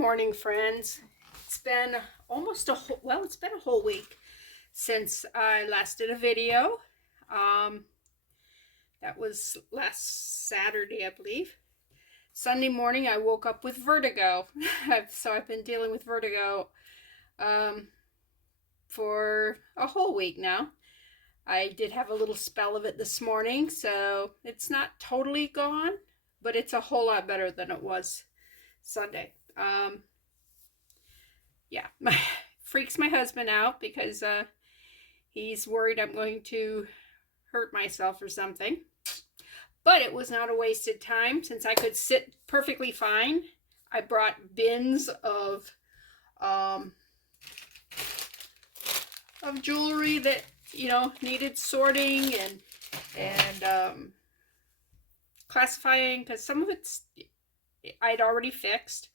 morning, friends. It's been it's been a whole week since I last did a video. Um, that was last Saturday, I believe. Sunday morning, I woke up with vertigo. So I've been dealing with vertigo for a whole week now. I did have a little spell of it this morning, so it's not totally gone, but it's a whole lot better than it was Sunday. Yeah, freaks my husband out because he's worried I'm going to hurt myself or something. But it was not a wasted time since I could sit perfectly fine. I brought bins of jewelry that needed sorting and classifying, because some of it's I'd already fixed,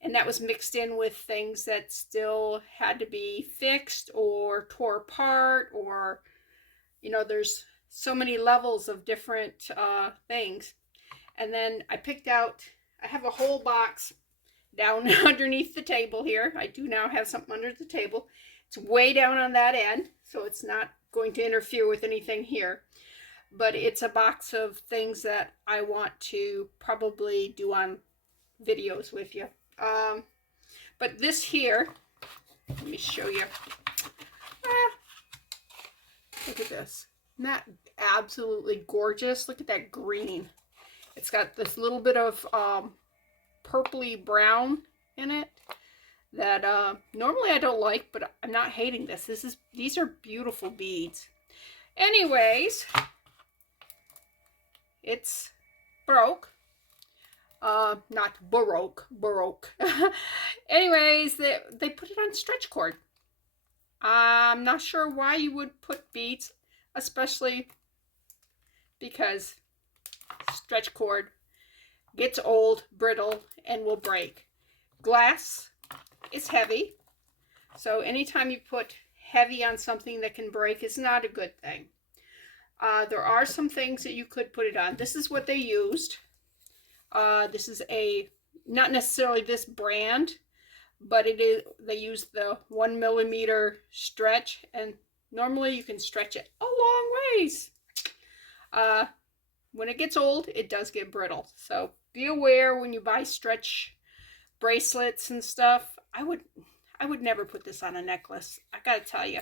and that was mixed in with things that still had to be fixed or tore apart, or there's so many levels of different things. And then I have a whole box down underneath the table here. I do now have something under the table. It's way down on that end, so it's not going to interfere with anything here. But it's a box of things that I want to probably do on videos with you. But this here, let me show you. Look at this. Isn't that absolutely gorgeous? Look at that green. It's got this little bit of purpley brown in it that normally I don't like, but I'm not hating this. These are beautiful beads. Anyways, it's broke. Not baroque. Anyways, they put it on stretch cord. I'm not sure why you would put beads, especially because stretch cord gets old, brittle, and will break. Glass is heavy, so anytime you put heavy on something that can break is not a good thing. There are some things that you could put it on. This is what they used. This is not necessarily this brand, but they use the 1 millimeter stretch, and normally you can stretch it a long ways. When it gets old, it does get brittle. So be aware when you buy stretch bracelets and stuff. I would never put this on a necklace. I gotta tell you.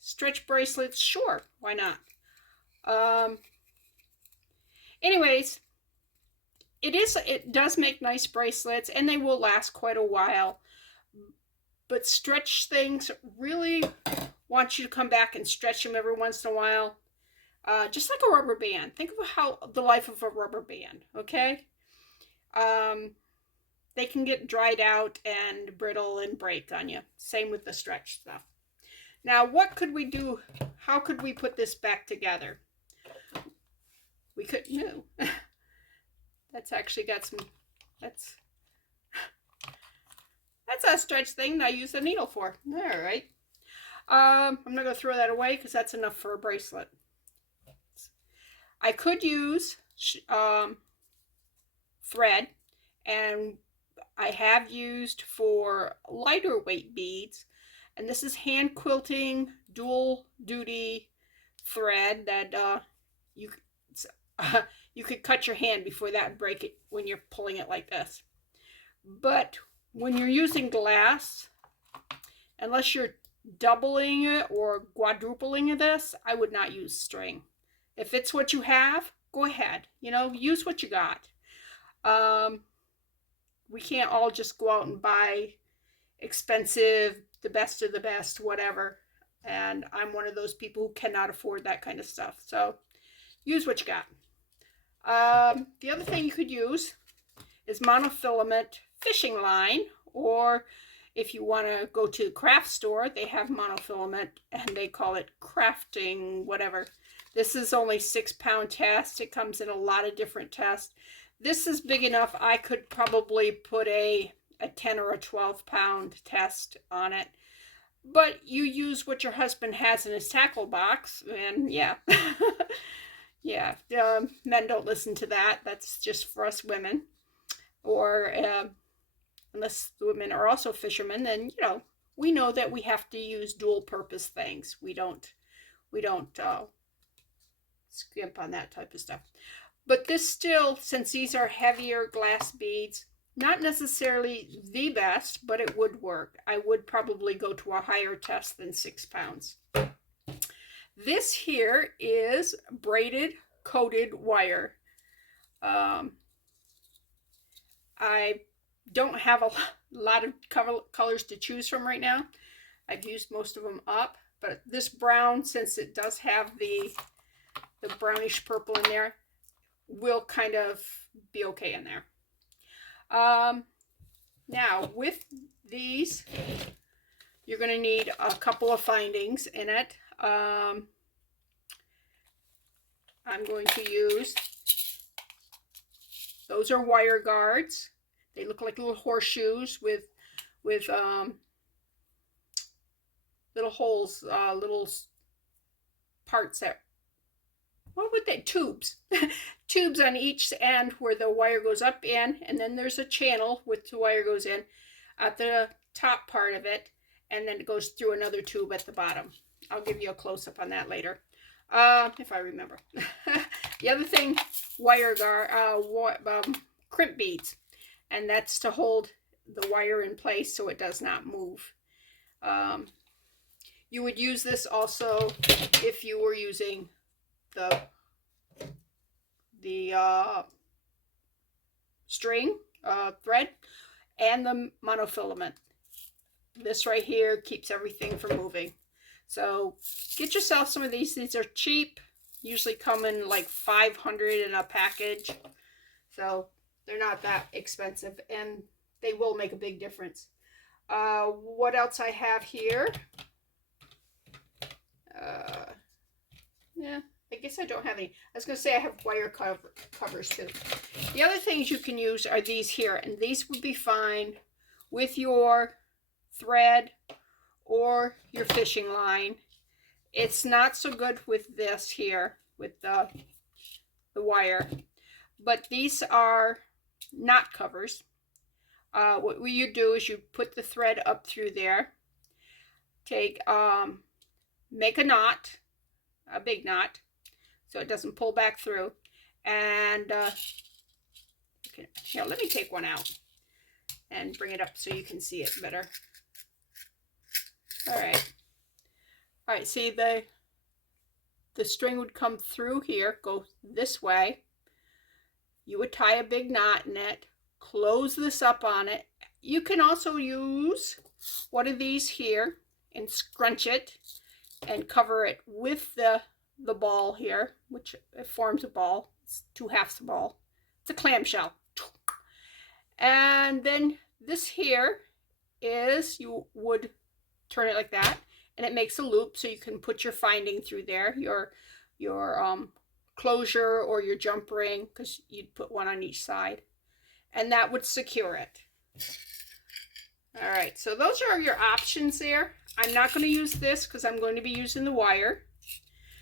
Stretch bracelets, sure, why not? Anyways, it does make nice bracelets, and they will last quite a while. But stretch things, really want you to come back and stretch them every once in a while. Just like a rubber band. Think of how the life of a rubber band, okay? They can get dried out and brittle and break on you. Same with the stretch stuff. Now, what could we do? How could we put this back together? We could, that's actually got some, that's a stretch thing that I use a needle for. All right. I'm not going to throw that away because that's enough for a bracelet. I could use thread, and I have used for lighter weight beads, and this is hand quilting dual duty thread that you could cut your hand before that and break it when you're pulling it like this. But when you're using glass, unless you're doubling it or quadrupling this, I would not use string. If it's what you have, go ahead. Use what you got. We can't all just go out and buy expensive, the best of the best, whatever. And I'm one of those people who cannot afford that kind of stuff. So use what you got. The other thing you could use is monofilament fishing line, or if you want to go to a craft store, they have monofilament and they call it crafting whatever. This is only 6-pound test. It comes in a lot of different tests. This is big enough I could probably put a 10 or a 12-pound test on it. But you use what your husband has in his tackle box, and yeah. Yeah, men don't listen to that. That's just for us women. Or unless the women are also fishermen, then, you know, we know that we have to use dual purpose things. We don't skimp on that type of stuff. But this still, since these are heavier glass beads, not necessarily the best, but it would work. I would probably go to a higher test than 6 pounds. This here is braided coated wire. I don't have a lot of colors to choose from right now. I've used most of them up, but this brown, since it does have the brownish purple in there, will kind of be okay in there. Now with these, you're going to need a couple of findings in it. I'm going to use, those are wire guards. They look like little horseshoes with little holes, little parts that, what would they, tubes. Tubes on each end where the wire goes up in, and then there's a channel where the wire goes in at the top part of it, and then it goes through another tube at the bottom. I'll give you a close-up on that later, if I remember. The other thing, wire guard, crimp beads, and that's to hold the wire in place so it does not move. You would use this also if you were using the string, thread, and the monofilament. This right here keeps everything from moving. So get yourself some of these. These are cheap, usually come in like 500 in a package. So they're not that expensive, and they will make a big difference. What else I have here? Yeah, I guess I don't have any. I was going to say I have wire covers too. The other things you can use are these here, and these would be fine with your thread or your fishing line. It's not so good with this here, with the wire, but these are knot covers. What you do is you put the thread up through there, make a knot, a big knot, so it doesn't pull back through, and okay, here, let me take one out and bring it up so you can see it better. All right, see the string would come through here, go this way. You would tie a big knot in it, close this up on it. You can also use one of these here and scrunch it and cover it with the ball here, which it forms a ball. It's 2/2 a ball. It's a clamshell. And then this here is, you would turn it like that, and it makes a loop so you can put your finding through there, your closure or your jump ring, because you'd put one on each side, and that would secure it. All right, so those are your options there. I'm not going to use this because I'm going to be using the wire,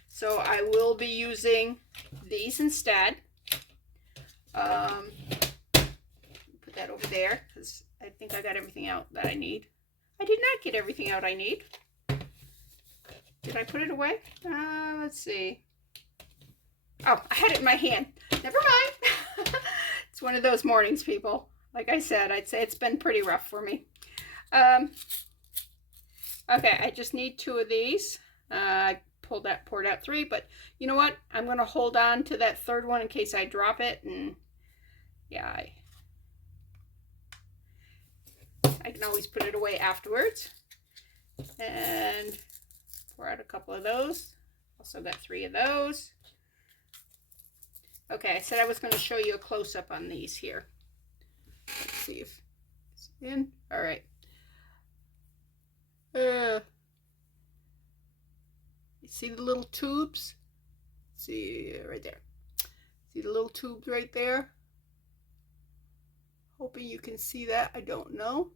so I will be using these instead. Put that over there because I think I got everything out that I need. I did not get everything out I need. Did I put it away? Let's see. Oh, I had it in my hand. Never mind. It's one of those mornings, people. Like I said, I'd say it's been pretty rough for me. Okay, I just need 2 of these. I poured out 3, but you know what? I'm going to hold on to that third one in case I drop it, and yeah, I can always put it away afterwards. And pour out a couple of those. Also got 3 of those. Okay, I said I was going to show you a close-up on these here. Let's see if it's in. All right. You see the little tubes? See right there. See the little tubes right there? Hoping you can see that. I don't know.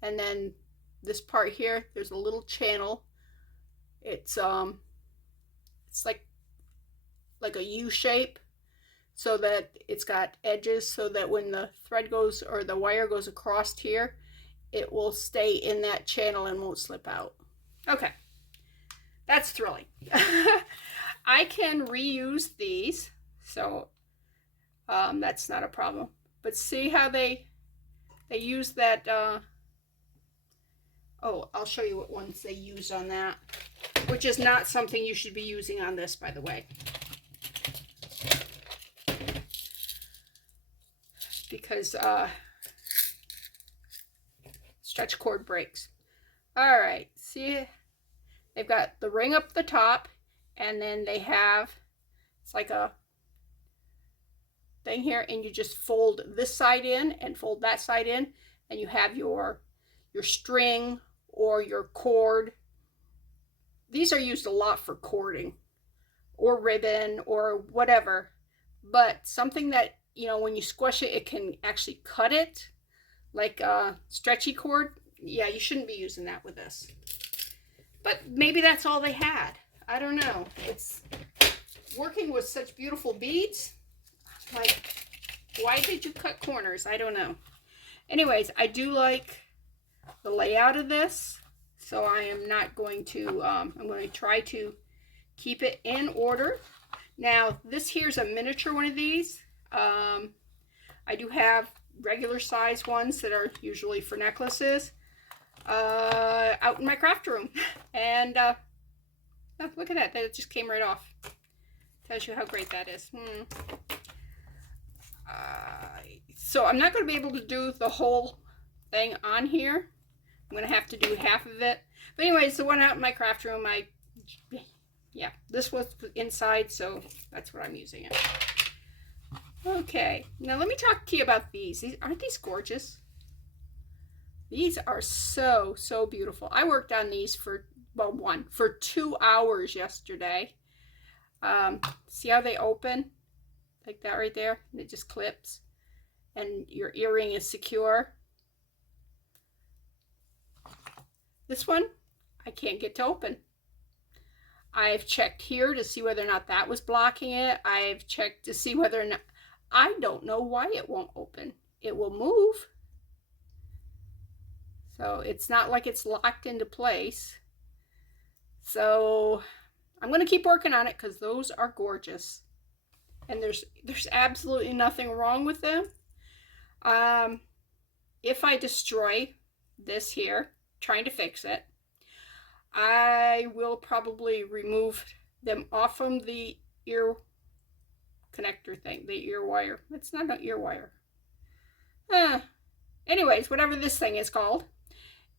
And then this part here, there's a little channel. It's like a U shape. so that it's got edges so that when the thread goes or the wire goes across here, it will stay in that channel and won't slip out. Okay, that's thrilling. I can reuse these, so that's not a problem. But see how they use that, oh, I'll show you what ones they used on that, which is not something you should be using on this, by the way. Because stretch cord breaks. All right, see, they've got the ring up the top, and then they have, it's like a thing here, and you just fold this side in and fold that side in, and you have your string or your cord. These are used a lot for cording or ribbon or whatever, but something that, you know, when you squish it, it can actually cut it, like a stretchy cord. Yeah, you shouldn't be using that with this. But maybe that's all they had. I don't know. It's working with such beautiful beads. Like, why did you cut corners? I don't know. Anyways, I do like the layout of this, so I am not going to, I'm going to try to keep it in order. Now, this here's a miniature one of these. I do have regular size ones that are usually for necklaces out in my craft room. And oh, look at that. That just came right off. Tells you how great that is. So I'm not going to be able to do the whole thing on here. I'm going to have to do half of it. But anyways, the one out in my craft room, yeah, this was inside, so that's what I'm using it. Okay, now let me talk to you about these. Aren't these gorgeous? These are so, so beautiful. I worked on these for, well, for 2 hours yesterday. See how they open? Like that right there? And it just clips. And your earring is secure. This one, I can't get to open. I've checked here to see whether or not that was blocking it. I've checked to see whether or not, I don't know why it won't open. It will move. So it's not like it's locked into place. So I'm going to keep working on it because those are gorgeous. And there's absolutely nothing wrong with them. If I destroy this here, trying to fix it, I will probably remove them off from the ear connector thing, the ear wire. It's not an ear wire. Anyways, whatever this thing is called.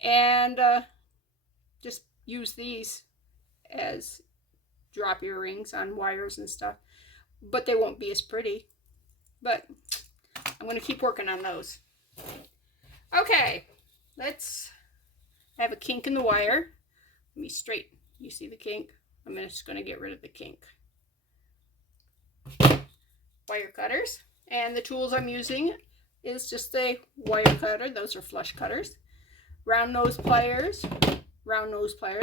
And just use these as drop earrings on wires and stuff. But they won't be as pretty. But I'm going to keep working on those. Okay, I have a kink in the wire. Let me straighten. You see the kink? I'm just going to get rid of the kink. Wire cutters. And the tools I'm using is just a wire cutter. Those are flush cutters. Round nose pliers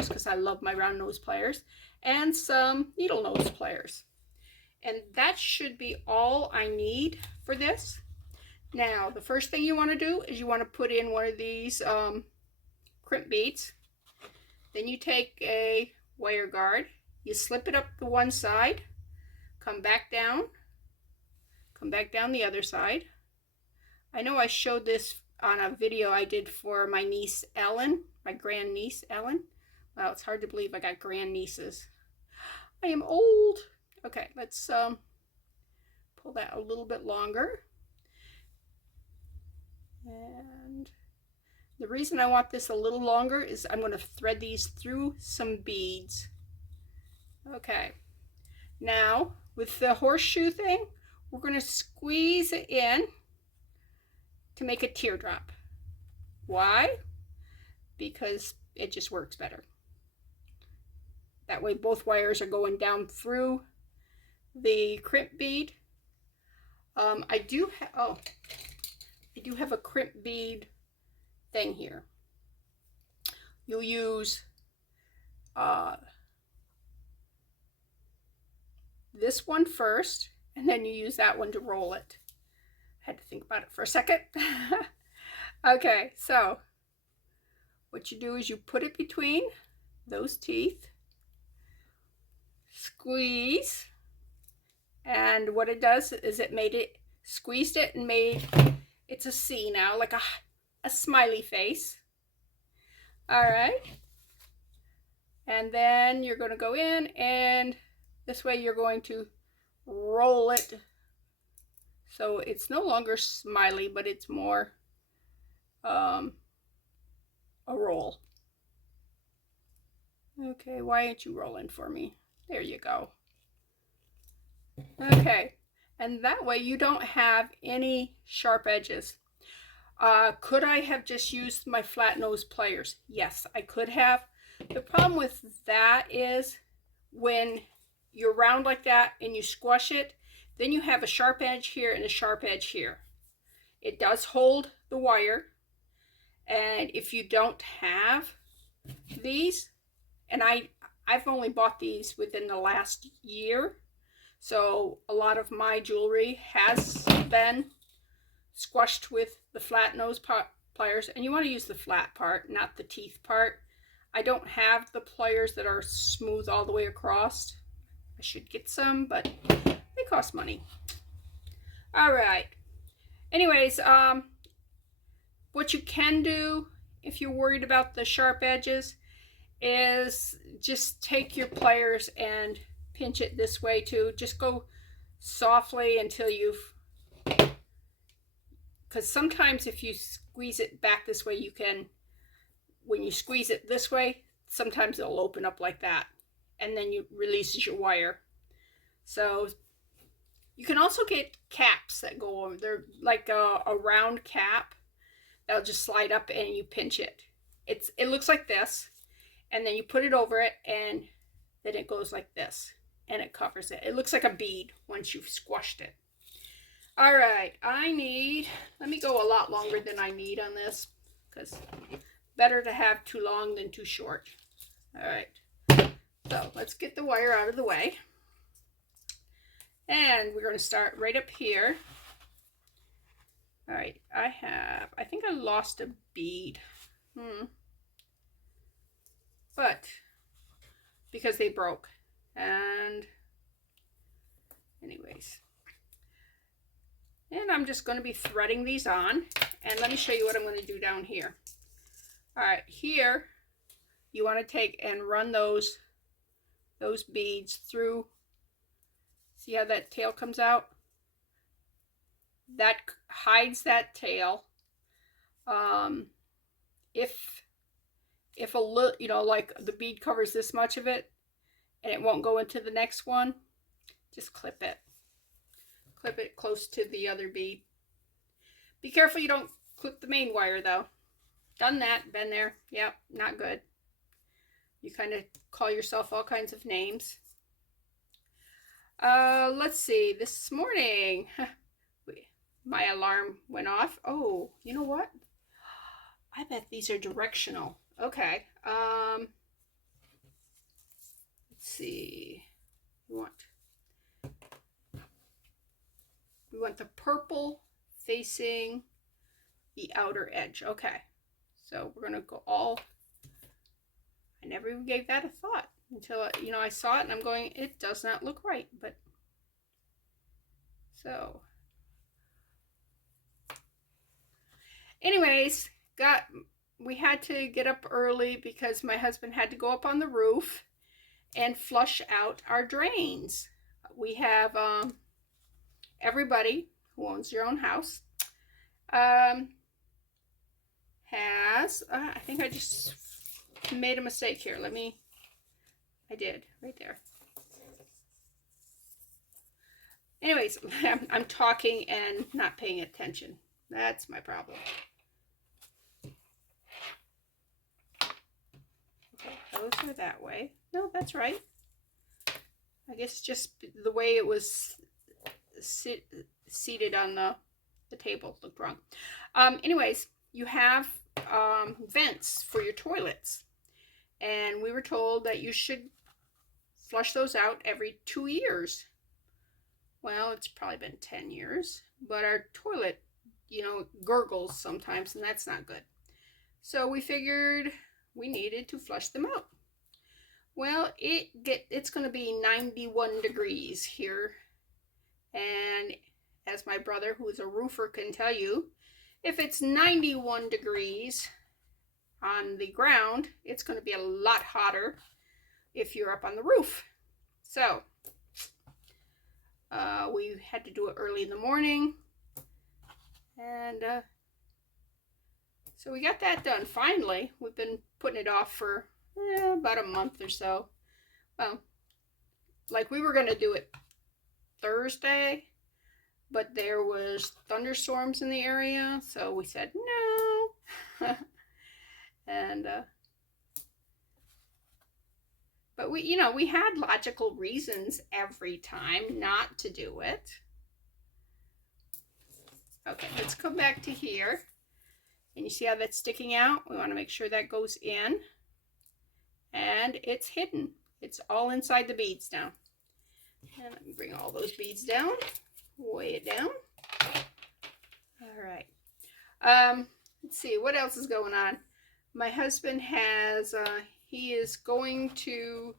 because I love my round nose pliers. And some needle nose pliers. And that should be all I need for this. Now, the first thing you want to do is you want to put in one of these crimp beads. Then you take a wire guard, you slip it up the one side, come back down the other side. I know I showed this on a video I did for my niece Ellen, my grandniece Ellen. Wow, it's hard to believe I got grandnieces. I am old. Okay, let's pull that a little bit longer. And the reason I want this a little longer is I'm going to thread these through some beads. Okay, now with the horseshoe thing, we're going to squeeze it in to make a teardrop. Why? Because it just works better. That way both wires are going down through the crimp bead. I do have a crimp bead thing here. You'll use this one first, and then you use that one to roll it. I had to think about it for a second. Okay, so what you do is you put it between those teeth, squeeze, and what it does is it made it, squeezed it and made, it's a C now, like a smiley face. All right. And then you're going to go in, and this way you're going to roll it. So it's no longer smiley, but it's more a roll. Okay, why aren't you rolling for me? There you go. Okay, and that way you don't have any sharp edges. Could I have just used my flat nose pliers? Yes, I could have. The problem with that is when you're round like that and you squash it, then you have a sharp edge here and a sharp edge here. It does hold the wire, and if you don't have these, and I've only bought these within the last year, so a lot of my jewelry has been squashed with the flat nose pliers, and you want to use the flat part, not the teeth part. I don't have the pliers that are smooth all the way across. I should get some, but they cost money. All right. Anyways, what you can do if you're worried about the sharp edges is just take your pliers and pinch it this way too. Just go softly until you've, because sometimes if you squeeze it back this way, you can, when you squeeze it this way, sometimes it'll open up like that, and then you releases your wire. So you can also get caps that go over. They're like a round cap that'll just slide up and you pinch it. It looks like this, and then you put it over it, and then it goes like this, and it covers it. It looks like a bead once you've squashed it. All right, let me go a lot longer than I need on this, because better to have too long than too short. All right, so let's get the wire out of the way. And we're going to start right up here. All right, I think I lost a bead. But because they broke. And anyways. And I'm just going to be threading these on. And let me show you what I'm going to do down here. All right, here you want to take and run those beads through. See how that tail comes out? That hides that tail. If a little, you know, like the bead covers this much of it and it won't go into the next one, just clip it. Clip it close to the other bead. Be careful you don't clip the main wire though. Done that, been there. Yep, not good. You kind of call yourself all kinds of names. Let's see, this morning, my alarm went off. Oh, you know what? I bet these are directional. Okay. Let's see. We want the purple facing the outer edge. Okay. So we're going to go all, I never even gave that a thought until, you know, I saw it and I'm going, it does not look right, but so anyways, we had to get up early because my husband had to go up on the roof and flush out our drains. We have everybody who owns their own house has, I think I just made a mistake here. I did right there. Anyways, I'm talking and not paying attention. That's my problem. Okay, those are that way. No, that's right. I guess just the way it was seated on the table looked wrong. Anyways, you have vents for your toilets. And we were told that you should flush those out every 2 years. well, it's probably been 10 years, but our toilet, gurgles sometimes, and that's not good. So we figured we needed to flush them out. Well, it's going to be 91 degrees here, and as my brother, who's a roofer, can tell you, if it's 91 degrees on the ground, it's going to be a lot hotter if you're up on the roof. So we had to do it early in the morning, and so we got that done finally. We've been putting it off for about a month or so. Well, like we were going to do it Thursday, but there was thunderstorms in the area, so we said no. And but we had logical reasons every time not to do it. Okay, let's come back to here. And you see how that's sticking out? We want to make sure that goes in. And it's hidden. It's all inside the beads now. And let me bring all those beads down. Weigh it down. All right. Let's see, what else is going on? My husband has, he is going to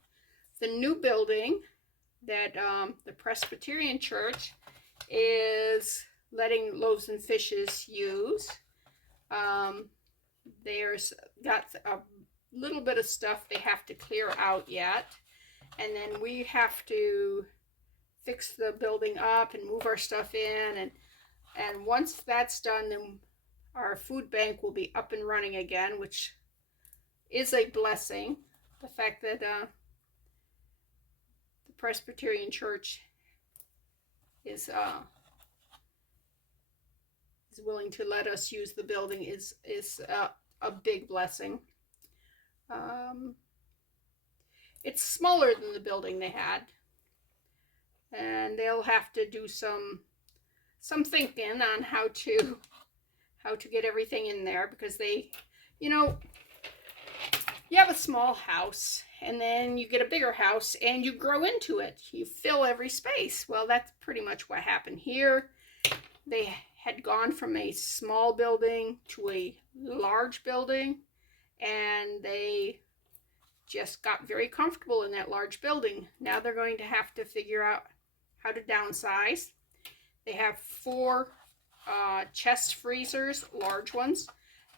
the new building that the Presbyterian Church is letting Loaves and Fishes use. There's got a little bit of stuff they have to clear out yet, and then we have to fix the building up and move our stuff in, and once that's done, then our food bank will be up and running again, which is a blessing. The fact that the Presbyterian Church is willing to let us use the building is a big blessing. It's smaller than the building they had, and they'll have to do some thinking on how to get everything in there, because they, you have a small house and then you get a bigger house and you grow into it. You fill every space. Well, that's pretty much what happened here. They had gone from a small building to a large building, and they just got very comfortable in that large building. Now they're going to have to figure out how to downsize. They have 4 chest freezers, large ones,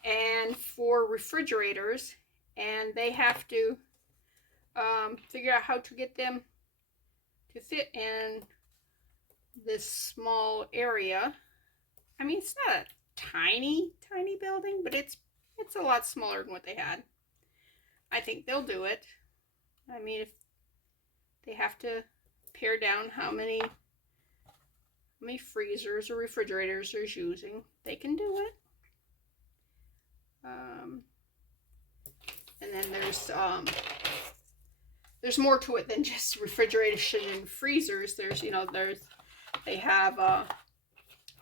and 4 refrigerators, and they have to figure out how to get them to fit in this small area. I mean, it's not a tiny building, but it's a lot smaller than what they had. I think they'll do it. I mean, if they have to pare down how many freezers or refrigerators they're using, they can do it. And then there's more to it than just refrigeration and freezers. They have a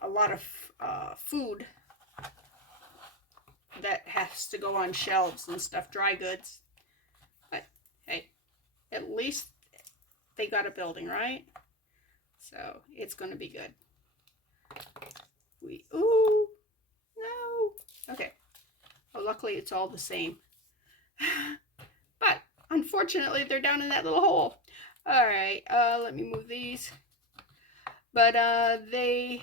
lot of food that has to go on shelves and stuff, dry goods. But hey, at least they got a building, right? So it's going to be good. Ooh, no. Okay. Oh, luckily it's all the same. But unfortunately they're down in that little hole. All right, let me move these. But they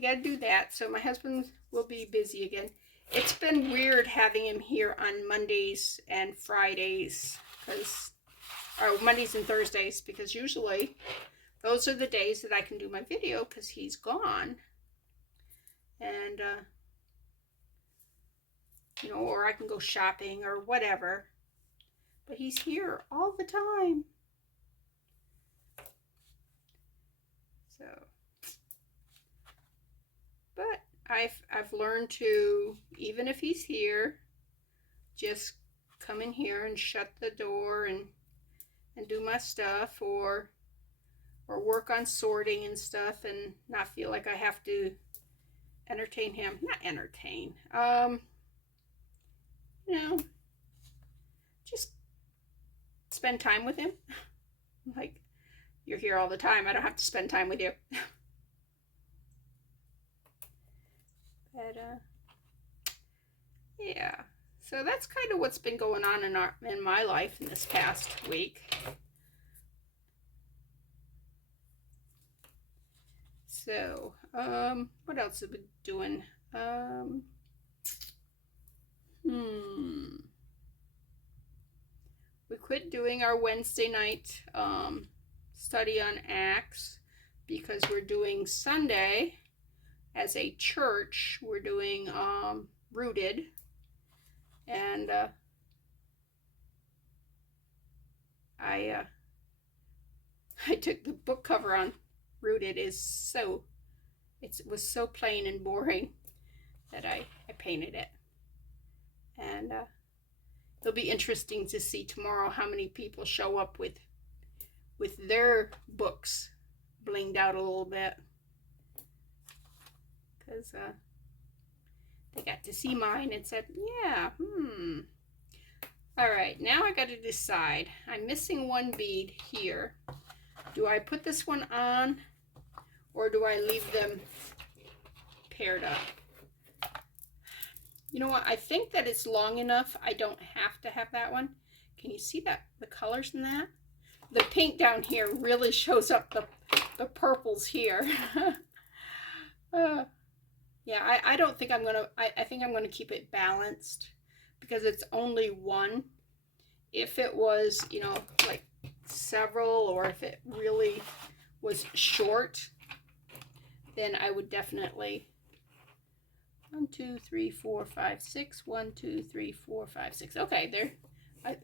got to do that. So my husband will be busy again. It's been weird having him here on Mondays and Fridays, or Mondays and Thursdays, because usually those are the days that I can do my video because he's gone. And, or I can go shopping or whatever. But he's here all the time. So, but I've learned to, even if he's here, just come in here and shut the door and do my stuff, or work on sorting and stuff, and not feel like I have to entertain him. Not entertain. Just spend time with him. Like, you're here all the time. I don't have to spend time with you. But, yeah. So that's kind of what's been going on in my life in this past week. So, what else have we been doing? We quit doing our Wednesday night study on Acts because we're doing Sunday as a church. We're doing Rooted, and I took the book cover on Rooted. It was so plain and boring that I painted it, and it'll be interesting to see tomorrow how many people show up with their books blinged out a little bit, because they got to see mine and said, yeah, all right, now I got to decide. I'm missing one bead here. Do I put this one on, or do I leave them paired up? You know what? I think that it's long enough. I don't have to have that one. Can you see that? The colors in that? The pink down here really shows up the purples here. Yeah, I don't think I'm going to, I think I'm going to keep it balanced because it's only one. If it was, you know, like several, or if it really was short, then I would definitely 1, 2, 3, 4, 5, 6. 1, 2, 3, 4, 5, 6. Okay, there.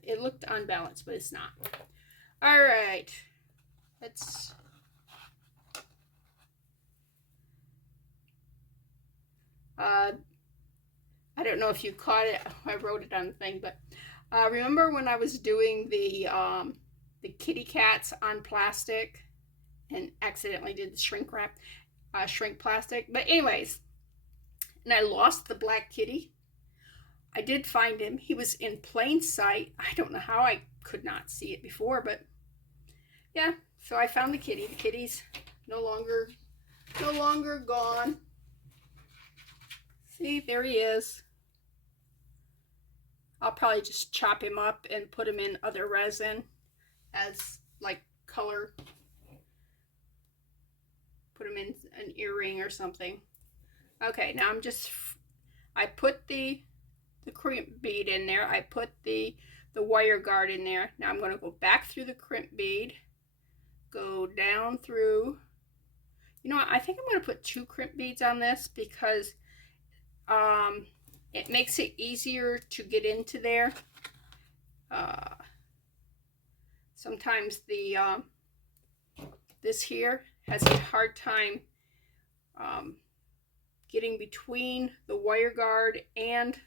It looked unbalanced, but it's not. All right. Let's. I don't know if you caught it. I wrote it on the thing, but remember when I was doing the kitty cats on plastic and accidentally did the shrink plastic? But anyways, and I lost the black kitty. I did find him. He was in plain sight. I don't know how I could not see it before, but yeah. So I found the kitty. The kitty's no longer gone. See, there he is. I'll probably just chop him up and put him in other resin as like color. Put him in an earring or something. Okay, now I put the crimp bead in there. I put the wire guard in there. Now I'm going to go back through the crimp bead, go down through. You know what? I think I'm going to put 2 crimp beads on this because it makes it easier to get into there. Sometimes this here has a hard time getting between the wire guard and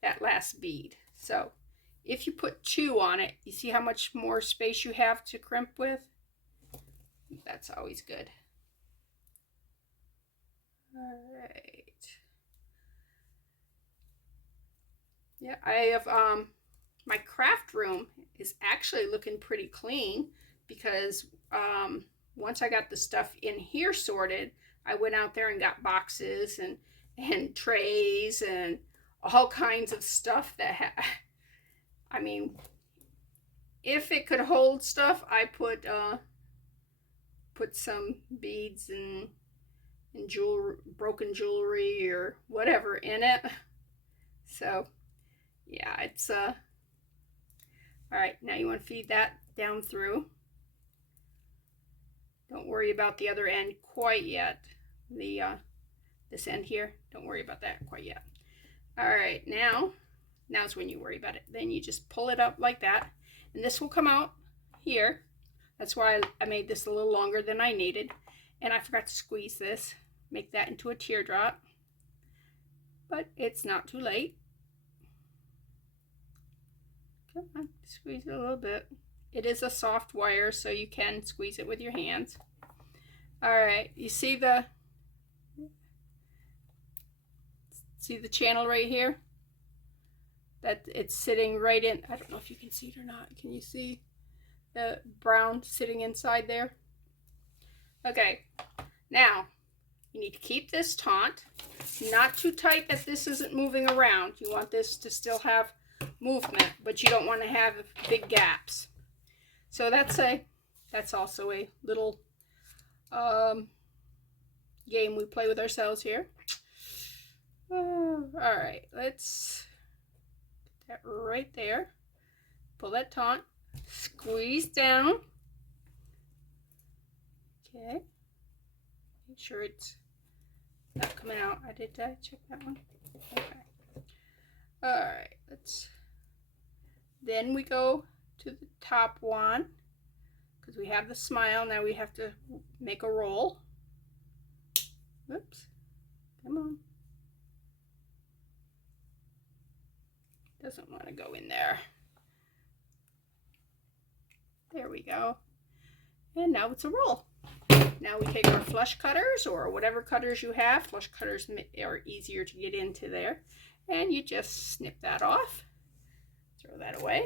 that last bead. So if you put 2 on it, you see how much more space you have to crimp with? That's always good. All right. Yeah, I have my craft room is actually looking pretty clean because once I got the stuff in here sorted, I went out there and got boxes and trays and all kinds of stuff that I mean, if it could hold stuff, I put some beads and jewelry, broken jewelry or whatever in it. So yeah, it's all right. Now you want to feed that down through. Don't worry about the other end quite yet. The this end here, don't worry about that quite yet. All right, now's when you worry about it. Then you just pull it up like that, and this will come out here. That's why I made this a little longer than I needed, and I forgot to squeeze this, make that into a teardrop, but it's not too late. Come on, squeeze it a little bit. It is a soft wire, so you can squeeze it with your hands. All right, you see the channel right here? That it's sitting right in. I don't know if you can see it or not. Can you see the brown sitting inside there. Okay, now you need to keep this taut, not too tight that this isn't moving around. You want this to still have movement, but you don't want to have big gaps. So that's also a little game we play with ourselves here. All right, let's get that right there. Pull that taut, squeeze down. Okay, make sure it's not coming out. Did I check that one? Okay. All right, then we go to the top one because we have the smile. Now we have to make a roll. Oops, come on. Doesn't want to go in there. There we go. And now it's a roll. Now we take our flush cutters or whatever cutters you have. Flush cutters are easier to get into there. And you just snip that off. Throw that away.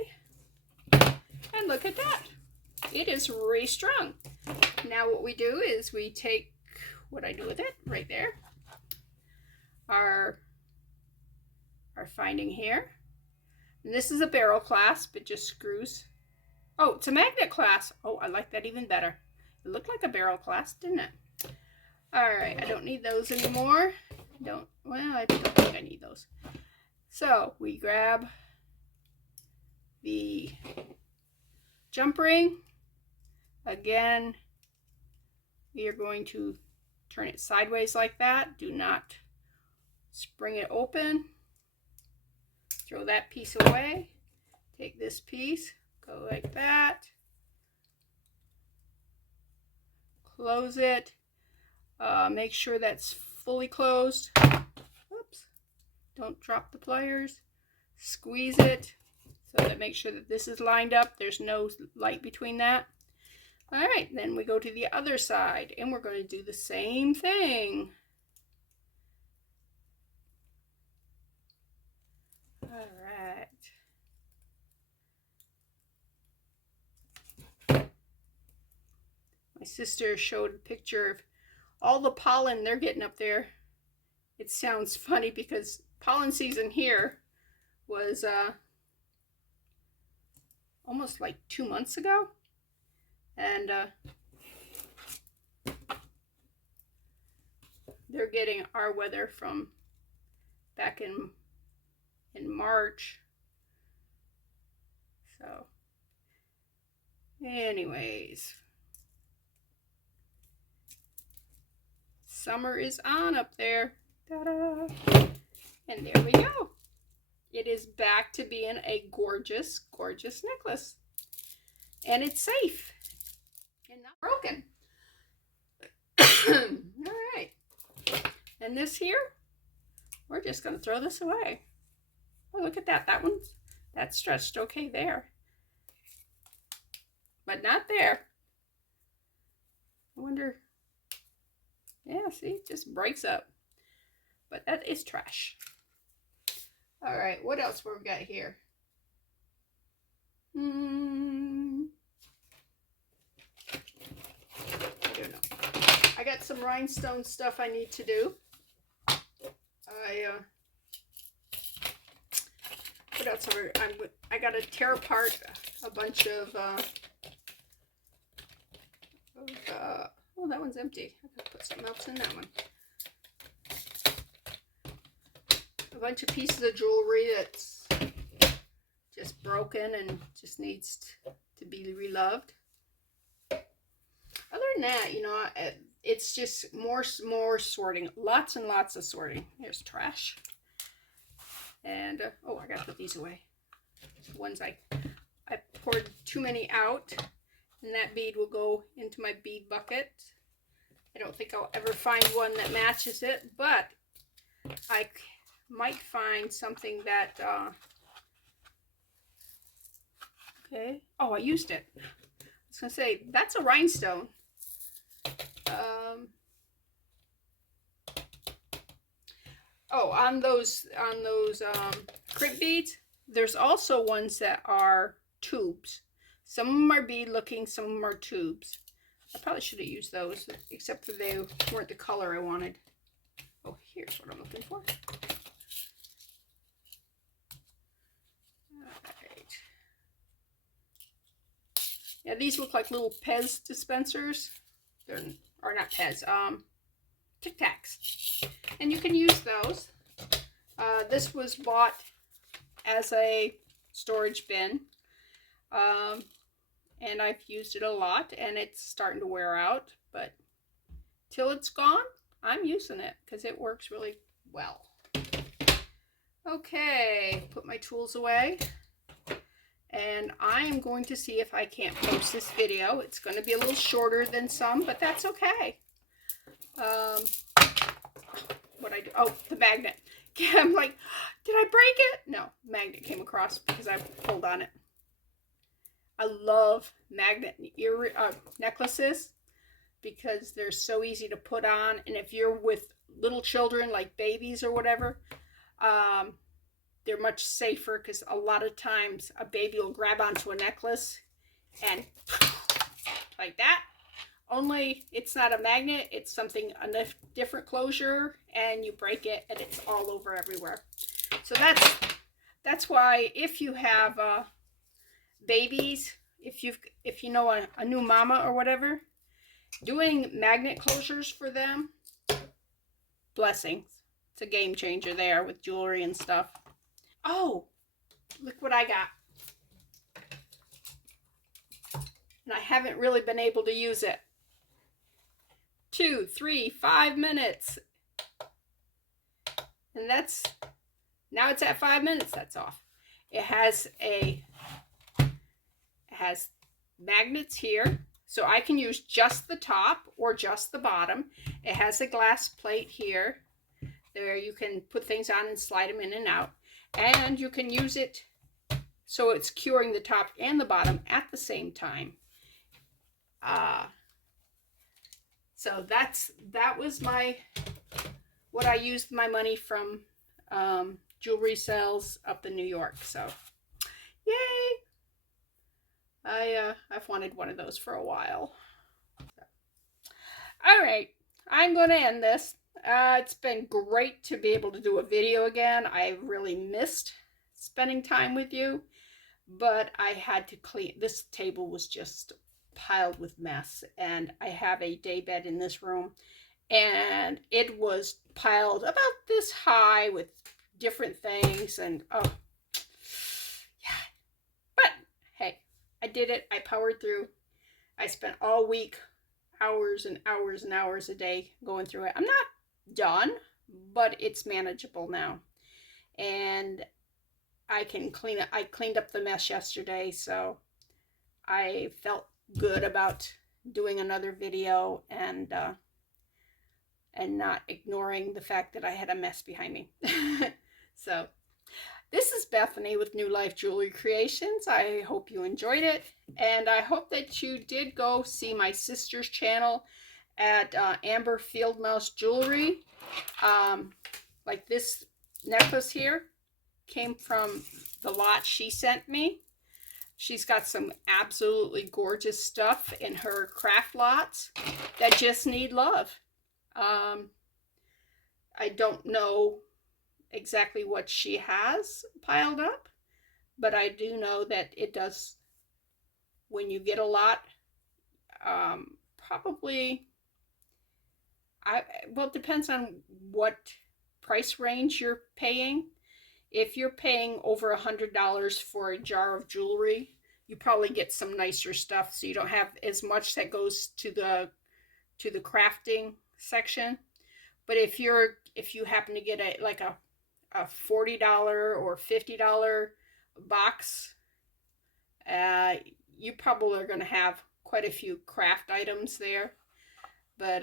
And look at that. It is restrung. Now what we do is we take what I do with it right there. Our finding here. And this is a barrel clasp. It just screws. Oh, it's a magnet clasp. Oh, I like that even better. It looked like a barrel clasp, didn't it? All right, I don't need those anymore. Well, I don't think I need those. So we grab the jump ring. Again, we are going to turn it sideways like that. Do not spring it open. Throw that piece away. Take this piece, go like that. Close it. Make sure that's fully closed. Oops. Don't drop the pliers. Squeeze it so that make sure that this is lined up. There's no light between that. All right, then we go to the other side and we're going to do the same thing. All right. My sister showed a picture of all the pollen they're getting up there. It sounds funny because pollen season here was almost like 2 months ago. And they're getting our weather from back in March. So anyways, summer is on up there. Ta-da! And there we go. It is back to being a gorgeous, gorgeous necklace. And it's safe and not broken. All right. And this here, we're just going to throw this away. Oh, look at that. That's stretched okay there. But not there. I wonder. Yeah, see, it just breaks up. But that is trash. All right, what else we've got here? I don't know. I got some rhinestone stuff I need to do. What else? I got to tear apart a bunch of. Oh, that one's empty. I gotta put something else in that one. A bunch of pieces of jewelry that's just broken and just needs to be reloved. Other than that, you know, it's just more sorting. Lots and lots of sorting. Here's trash. And, oh, I gotta put these away. The ones I poured too many out. And that bead will go into my bead bucket. I don't think I'll ever find one that matches it, but I might find something that, okay. Oh, I used it. I was going to say, that's a rhinestone. Oh, on those crib beads, there's also ones that are tubes. Some of them are bead looking, some of them are tubes. I probably should have used those, except for they weren't the color I wanted. Oh, here's what I'm looking for. Alright. Yeah, these look like little Pez dispensers. Or not Pez, Tic Tacs. And you can use those. This was bought as a storage bin. And I've used it a lot, and it's starting to wear out, but till it's gone, I'm using it because it works really well. Okay, put my tools away, and I am going to see if I can't post this video. It's going to be a little shorter than some, but that's okay. What I do? Oh, the magnet. I'm like, did I break it? No, magnet came across because I pulled on it. I love magnet necklaces because they're so easy to put on, and if you're with little children like babies or whatever, they're much safer because a lot of times a baby will grab onto a necklace and like that. Only it's not a magnet, it's something, a different closure, and you break it and it's all over everywhere. So that's why if you have babies, if you know a new mama or whatever, doing magnet closures for them, blessings. It's a game changer there with jewelry and stuff. Oh, look what I got. And I haven't really been able to use it. 2, 3, 5 minutes. And now it's at 5 minutes, that's off. It has magnets here, so I can use just the top or just the bottom. It has a glass plate here. There you can put things on and slide them in and out. And you can use it so it's curing the top and the bottom at the same time. So that was what I used my money from jewelry sales up in New York. So, yay! I've wanted one of those for a while. All right, I'm going to end this. It's been great to be able to do a video again. I really missed spending time with you, but I had to clean. This table was just piled with mess, and I have a day bed in this room, and it was piled about this high with different things, and oh yeah, but hey, I did it. I powered through. I spent all week hours and hours and hours a day going through it. I'm not done, but it's manageable now, and I can clean it. I cleaned up the mess yesterday, so I felt good about doing another video and not ignoring the fact that I had a mess behind me. So this is Bethany with New Life Jewelry Creations. I hope you enjoyed it, and I hope that you did go see my sister's channel at Amber Fieldmouse Jewelry. Like this necklace here came from the lot she sent me. She's got some absolutely gorgeous stuff in her craft lots that just need love. I don't know exactly what she has piled up, but I do know that it does, when you get a lot, probably, well, it depends on what price range you're paying. If you're paying over $100 for a jar of jewelry, you probably get some nicer stuff, so you don't have as much that goes to the crafting section. But if you happen to get a $40 or $50 box, you probably are going to have quite a few craft items there. But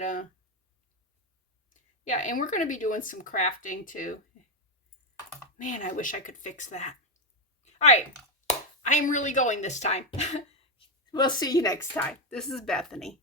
yeah, and we're going to be doing some crafting too. Man, I wish I could fix that. All right, I'm really going this time. We'll see you next time. This is Bethany.